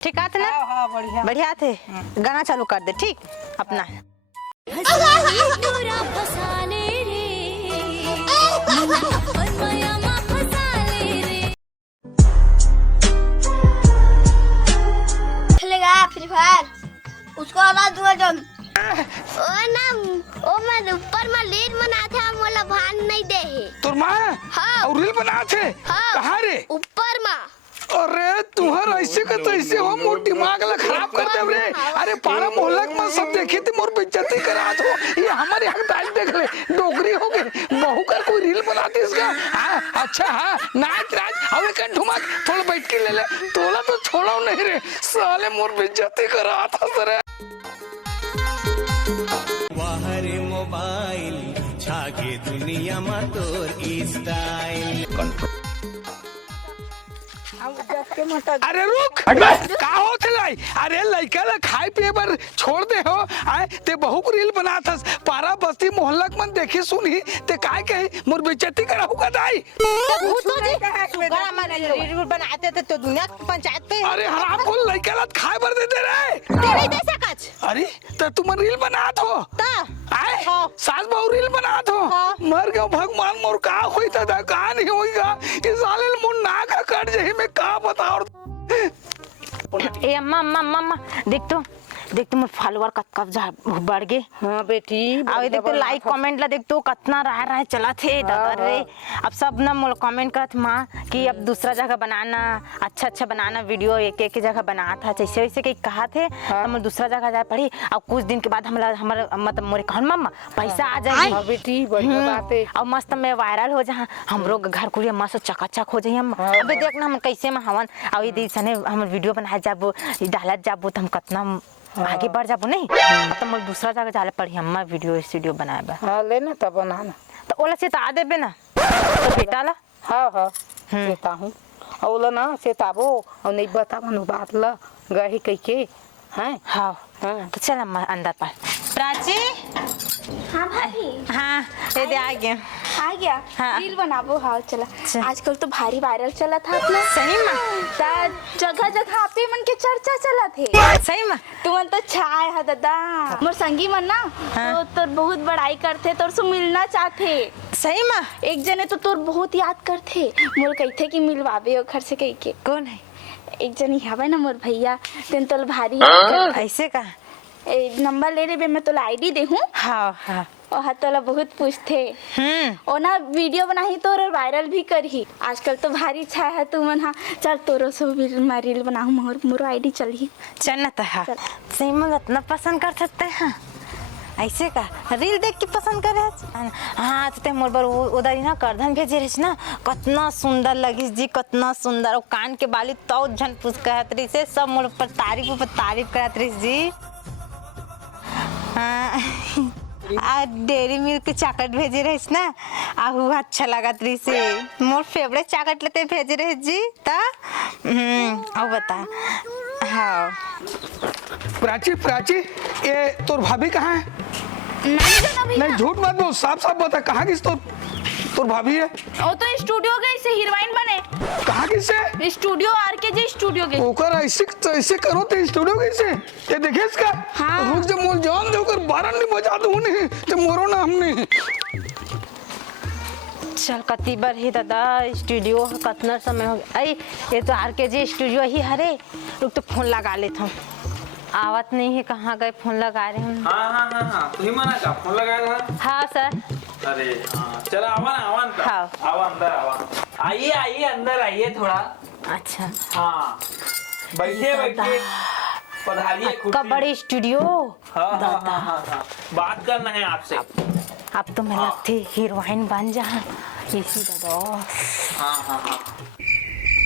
ठीक आते ना? हाँ बढ़िया बढ़िया थे। गाना चालू कर दे ठीक अपना। खेलेगा फ्री फायर उसको आवाज दुआ जम ओ ना ओ मैं ऊपर में लीड बना था मोला भान नहीं दे है तोर माँ हाँ। और रील बना थे हाँ। कहाँ रे? ऊपर में अरे तुम्हारा ऐसे का तो ऐसे हो मोर दिमाग ला खराब कर दे रे। अरे पारा मोहल्ला में सब देखे थे मोर बेइज्जती करा दो। ये हमारे यहाँ दाल देख ले डोगरी हो गए बहू का कोई रील बनाती इसका। हाँ अच्छा हाँ नाच नाच अबे कंठू मत थोड़ा बैठ के ले ले तोला तो छोड़ो नहीं रे साले मोर बेइज्जती करा था सर। वाहरे मोबाइल छागे दुनिया में तोर स्टाइल। अरे रुक का हो चलाई? अरे लड़का ला खाए पिए पर छोड़ दे हो आए ते बहू को रील बना था पारा बस्ती मोहल्ला मन देखे सुनी ते काय कहे मोर बेइज्जती करा हुआ दाई। रील बनाते थे तो दुनिया पंचायत पे। अरे हराम खोल लड़का ला खाए बर दे दे रे। तेरे जैसा कच। अरे तो तुम रील बना दो आए सास बहू रील बना दो मर गयो भगवान मोर का होई था का नहीं होईगा इस साले मोर नाक कट जही में का बताओ। ए अम्मा अम्मा अम्मा अम्मा देख तो मोर फॉलोअर कब बढ़ गए। हाँ बेटी अब देख तो लाइक कमेंट ला देख तो कितना रह चला थे दादा रे। अब सब ना मोल कमेंट करत माँ कि अब दूसरा जगह बनाना अच्छा बनाना वीडियो एक जगह बना था जैसे वैसे कहीं कहा थे हम दूसरा जगह जा पड़ी। अब कुछ दिन के बाद हमारे मतलब मोरे कहन मम्मा पैसा आ जाए। हाँ बेटी बढ़िया बात है। अब मस्त में वायरल हो जा हमरो घर कुड़िया मस्त चकाचक हो जाए। हम अबे देखना हम कैसे में हवन अब ये सने हम वीडियो बनाए जाबो डालत जाबो तो हम कितना आगे बढ़ जाबो नहीं तो मोर दूसरा जगह जाले पड़ी अम्मा वीडियो स्टूडियो बनाए बा। हाँ लेना तब बनाना तो ओला से आ देबे ना तो बेटा ला। हाँ हाँ सेता हूँ औला ना सेताबो और नहीं बता मनु बात ला गही कह के हैं। हाँ तो चल अम्मा अंदर पर प्राची। हाँ भाभी हाँ ये दे आ गया हाँ। रील बनाबो हाँ चला आजकल तो भारी वायरल चला था अपना सही में जगह जगह पे मन के चर्चा चला थे सही में तुमन तो छाए है दादा मोर संगी मन ना तो तोर बहुत बड़ाई करते तोर से मिलना चाहते। सही में एक जने तो तोर बहुत याद करते मोर कहते कि मिलवाबे ओ घर से कह के। कौन है? एक जनी हवे ना मोर भैया तेन तोल भारी ऐसे का नंबर ले रे मैं तोला आईडी दे हूं। हाँ हाँ ओहा तोला बहुत पूछते ओ ना वीडियो बनाही तोर वायरल भी करही आजकल तो भारी छाया है तू मन। हाँ चल तोरो से मैं रील बनाऊं मोर आईडी चलही चल ना तो हाँ सही में इतना पसंद कर सकते हैं ऐसे का रील देख के पसंद करे। हाँ तो मोर बार उधर ही ना करधन भेजे रही ना कितना सुंदर लगी जी कितना सुंदर और कान के बाली तो झन पूछ कहत रही से सब मोर पर तारीफ करत रही जी। हाँ डेरी मिल्क चॉकलेट भेजे रही ना आहू अच्छा लगत रही से मोर फेवरेट चॉकलेट लेते भेजे रहे जी ता अब बता। हाँ प्राची ये तोर भाभी कहाँ है? नहीं झूठ मत बोल साफ बता कहाँ की तोर भाभी है? ओ तो स्टूडियो गई से हीरोइन बने। कहाँ की से? स्टूडियो आरकेजे स्टूडियो गई। ओकर ऐसे करो तो स्टूडियो गई से ये देखे इसका। हाँ। रुक जब मोल जान दे ओकर 12 नहीं बजा दू नहीं तो मोरो ना हमने चल कती बार ही दादा स्टूडियो कितना समय हो गया। अरे ये तो आरकेजे स्टूडियो ही हरे रुक तो फोन लगा लेता हूँ आवत नहीं है कहाँ गए फोन लगा रहे हैं। हाँ तू ही मना का फोन लगाया था। हाँ सर अरे हाँ चलो आवा हाँ। आवा अंदर आवा आइए अंदर आइए थोड़ा। अच्छा हाँ बैठिए पधारिए का बड़े स्टूडियो। हाँ बात करना है आपसे। अब तो मैं लगती हीरोइन बन जा इसी दादा। हाँ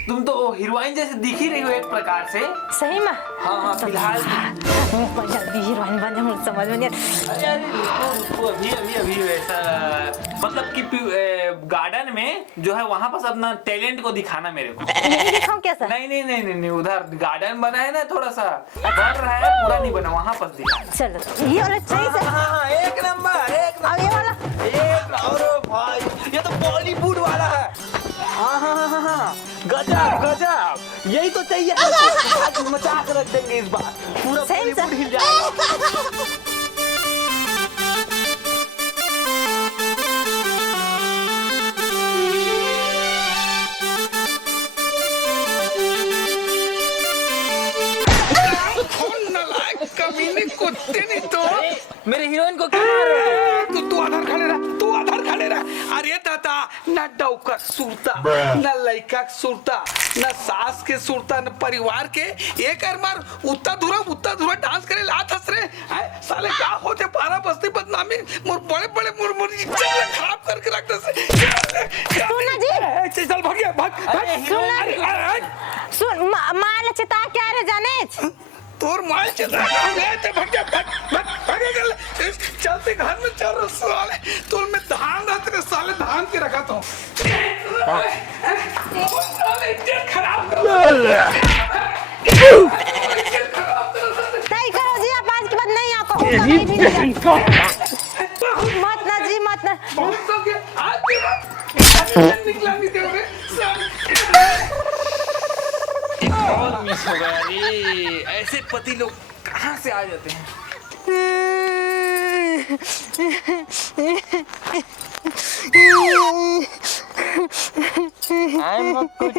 तुम तो हीरोइन जैसे दिख ही रही हो एक प्रकार से। सही में हाँ फिलहाल जल्दी हीरोइन बन जा समझ में नहीं। अभी वैसा मतलब कि गार्डन में जो है वहाँ पर अपना टैलेंट को दिखाना मेरे को। दिखाऊं क्या सर? नहीं उधर गार्डन बना है ना थोड़ा सा बढ़ रहा है पूरा नहीं बना वहाँ पर दिखाना। चलो ये वाला चाहिए सर। हाँ एक नंबर अब ये वाला एक और भाई ये तो बॉलीवुड वाला है। हाँ, गजब गजब, यही तो चाहिए हमको। आज मचा कर रख देंगे इस बार, पूरा सही बॉलीवुड से। हिल जाएगा। कौन नालायक कमीने कुत्ते नहीं तो मेरे हीरोइन को क्या मार रहे हो? तू आधार खड़े रहा, तू आधार खड़े रहा। अरे दादा, न डौका सुरता, न लड़का सुरता, न सास के सुरता, न परिवार के। एक मार उतना धुरा डांस करे लात हंस रहे हैं। साले क्या होते पारा बस्ती बदनामी मोर बड़े बड़े मोर इज्जत खराब करके रखते से। सुना जी, चल भाग गया, भाग भाग। सुना अरे, अरे, सुन माल चिता क्या रे जाने तोर माल चल रहा है, भाग जा, भाग चलते घर में चल रहा साले। तोर में धान रहा तेरे साले, धान के रखा तो साले इज्जत खराब कर सही करो जी, आप आज के बाद नहीं आको मत ना जी, मत ना। बहुत सो गया आज के बाद निकला नहीं दे रहे साले। और मिस हो गया रे, ऐसे पति लोग कहाँ से आ जाते हैं?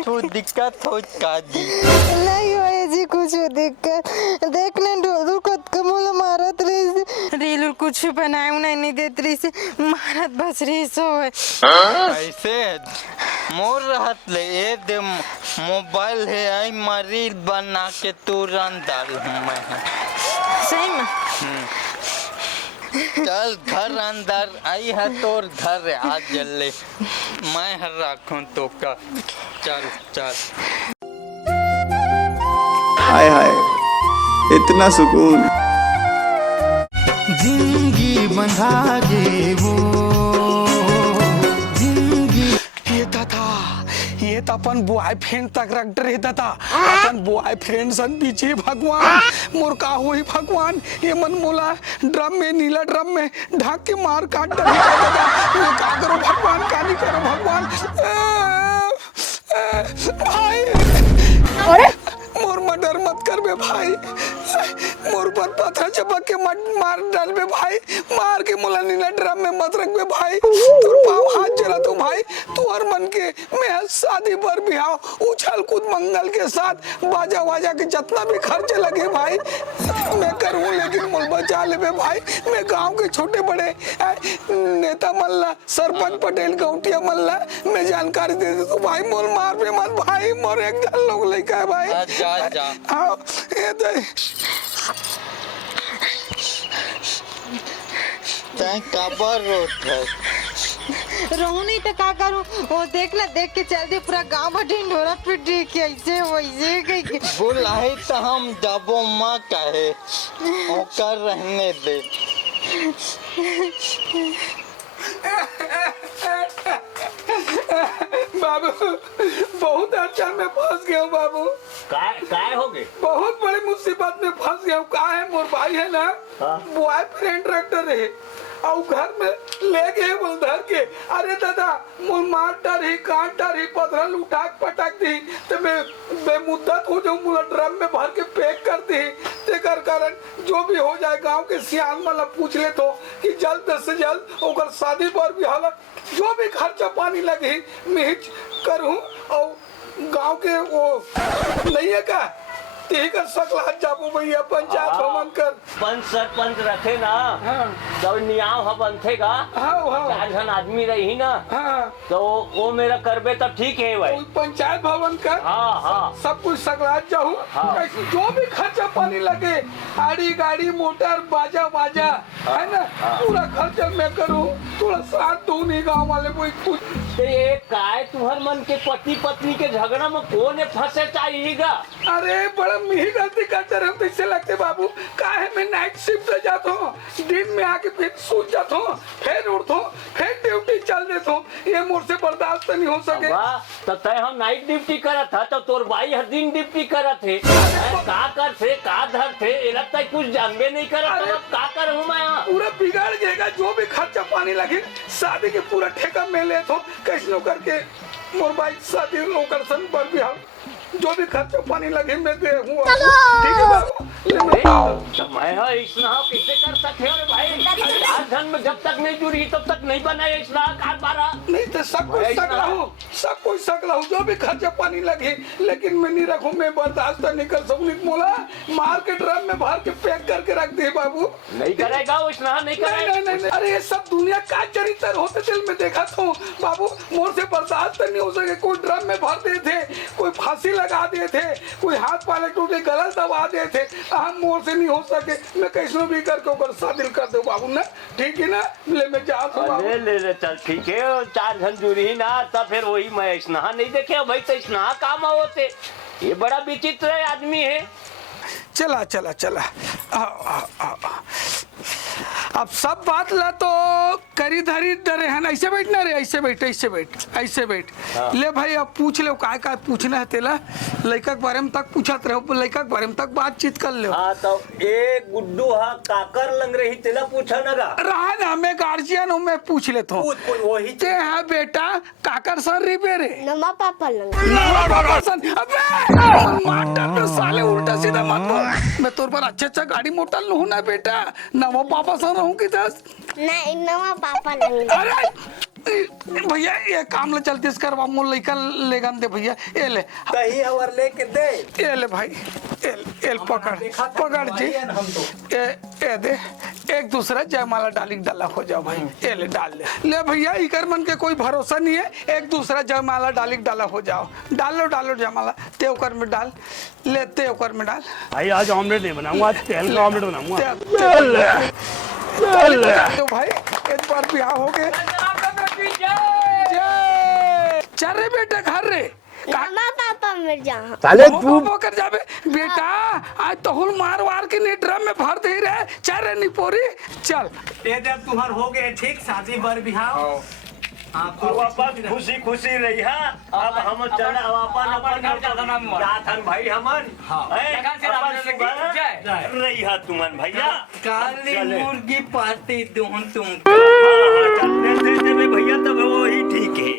कुछ दिक्कत हो काजी नहीं होए जी कुछ दिक्कत, देख ले डोदू कत कमोला मारत रही रील कुछ बनाए नहीं देत रही से मारत बस रही सो है। ऐसे मोर रहत ले ये दे मोबाइल है आई मरील बना के तुरंत डाल मैं सही में चल घर अंदर आई है तोर घर आज जल्ले मैं हर रखूं तो का चल चल। हाय हाय इतना सुकून। जिंदगी बंधा दे वो जिंदगी। ये दादा, ये तो अपन बॉयफ्रेंड तक रख रहे दादा, अपन बॉयफ्रेंड सन पीछे भगवान मोर का होई भगवान। ये मन मोला ड्रम में, नीला ड्रम में ढाक के मार काट डाली दादा। ये का करो भगवान, का नहीं करो भगवान। भाई अरे मोर मर्डर मत कर बे भाई, मोर पर पत्थर चपक के मत मार डाल बे भाई, मार के मोला नीला ड्रम में मत रख बे भाई। तोर पाँव हाथ जला तो भाई, तू हर मन के मैं शादी पर बिहाव उछल कूद मंगल के साथ बाजा वाजा के जितना भी खर्च लगे भाई मैं करूँ, लेकिन मोल बचा ले बे भाई। मैं गांव के छोटे बड़े नेता मल्ला, सरपंच पटेल गौटिया मल्ला मैं जानकारी दे दे तू भाई, मोल मार बे मत भाई, मोर एक जन लोग लेके है भाई। जा आओ ये दे तै कबर रोट है रहू नहीं तो क्या करूँ, वो देखना देख के चल दे पूरा गांव में ढिंढोरा पिट रही कि ऐसे वैसे कहीं बुलाई तो हम जबो माँ कहे ओकर रहने दे। बाबू बहुत अच्छा में फंस गया हूँ बाबू, काय हो गए? बहुत बड़ी मुसीबत में फंस गया हूँ। कहा है मोर भाई है ना, बॉयफ्रेंड ट्रैक्टर है और घर में ले गए बोल धर के। अरे दादा मोर मार डरी काट डरी पथरल उठा पटक दी तो मैं बेमुद्दत हो जाऊँ, मुला ड्रम में भर के पैक कर दी। तेकर कारण जो भी हो जाए गांव के सियान मतलब पूछ ले तो कि जल्द से जल्द ओकर शादी पर भी हालत जो भी खर्चा पानी लगे मिर्च करूँ और गांव के वो नहीं है का ते कर सकला जाबू भैया पंचायत भवन कर पंच सरपंच रखे ना जब नियाव हम बनथेगा चार जन आदमी रही ना तो वो मेरा करबे तो ठीक है भाई। पंचायत भवन कर सब कुछ सकला जाऊ, जो भी खर्चा पानी लगे आड़ी गाड़ी मोटर बाजा बाजा है ना पूरा खर्चा मैं करूँ, थोड़ा साथ दू नहीं गाँव वाले कोई कुछ। ये काय तुम्हार मन के पति पत्नी के झगड़ा में कौन फंसे चाहिएगा? अरे बड़ा मिही गलती करते रहे तो इससे लगते बाबू काहे मैं नाइट शिफ्ट पे जाता हूँ, दिन में आके फिर सो जाता हूँ, फिर उठता हूँ, फिर ड्यूटी चल देता हूँ। ये मुझसे बर्दाश्त नहीं हो सके। तो तय हम नाइट ड्यूटी करत था तो तोर भाई हर दिन ड्यूटी करत थे, का कर थे का धर थे ये लगता है कुछ जानबे नहीं करत तो का कर हूँ मैं पूरा बिगाड़ जाएगा। जो भी खर्चा पानी लगे शादी के पूरा ठेका मैं लेता हूँ कैसे करके मोर भाई शादी लोकर सन पर भी हम जो भी खर्चा पानी लगे मैं दे हूँ ठीक है बाबू मैं हाँ इसना कैसे कर सकते हो रे भाई आज धन में जब तक नहीं जुड़ी तब तक नहीं बना इसना कार बारा नहीं तो सब कोई सकला हूँ जो भी खर्चा पानी लगे लेकिन मैं नहीं रखूँ मैं बर्दाश्त नहीं कर सकूँ मोला मार के ड्रम में भर के पैक करके रख दे बाबू नहीं करेगा इसना नहीं करेगा नहीं अरे ये सब दुनिया का चरित्र होते दिल में देखा था बाबू मोर से बर्दाश्त नहीं हो सके कोई ड्रम में भर दे थे कोई फांसी लगा दिए थे कोई हाथ पाले टूटे गला दबा दिए थे हम मोर से नहीं हो सके मैं कैसे भी करके ऊपर शादी कर दो बाबू ना ठीक है ना ले मैं जा ले चल ठीक है 4 घन जुड़ी ना तब फिर वही मैं स्नाहा नहीं देखे भाई तो स्नाहा काम होते ये बड़ा विचित्र आदमी है चला चला चला अब सब बात ला तो करी धरी डरे हैं ऐसे बैठना रे ऐसे बैठ ले भाई अब पूछ ले काय काय पूछना है तेला लड़का के बारे में तक पूछत रहो लड़का के बारे में तक बातचीत कर ले हाँ तो एक गुड्डू हा काकर लंग रही तेला पूछा ना रहा ना मैं गार्जियन हूँ मैं पूछ लेता हूँ वही ते है बेटा काकर सन रिपेरे नमा पापा लंग नवा सन अबे माटा पे साले उल्टा सीधा मत बोल मैं तोर पर अच्छा गाड़ी मोटर लूँ ना बेटा नवा पापा सन रहूँ कि दस नहीं नमा पापा लंग अरे भैया ये काम ले चलते इस करवा मोल लेकर ले गन दे भैया ये ले कहीं और लेके दे ये ले भाई ये पकड़ जी ये दे एक दूसरा जयमाला डाला हो जाओ भाई ये ले डाल ले भैया इकर मन के कोई भरोसा नहीं है एक दूसरा जयमाला डाला हो जाओ डालो जयमाला ते ओकर में डाल लेते ओकर में डाल भाई आज ऑमलेट नहीं बनाऊंगा आज तेल का ऑमलेट बनाऊंगा तो भाई एक बार ब्याह हो गए चल रे बेटा घर रे नमा पापा मर जा साले तू कर जाबे बेटा आज तो हुल मार के ने ड्रम में भर दे रहे चल रे नी पोरी चल ये जब तुम्हार हो गए ठीक शादी बर बिहाव खुशी खुशी रही है अब हम चला अपन जाथन भाई हमन रही है तुमन भैया काली मुर्गी पार्टी दूं तुम भैया तब वही ठीक है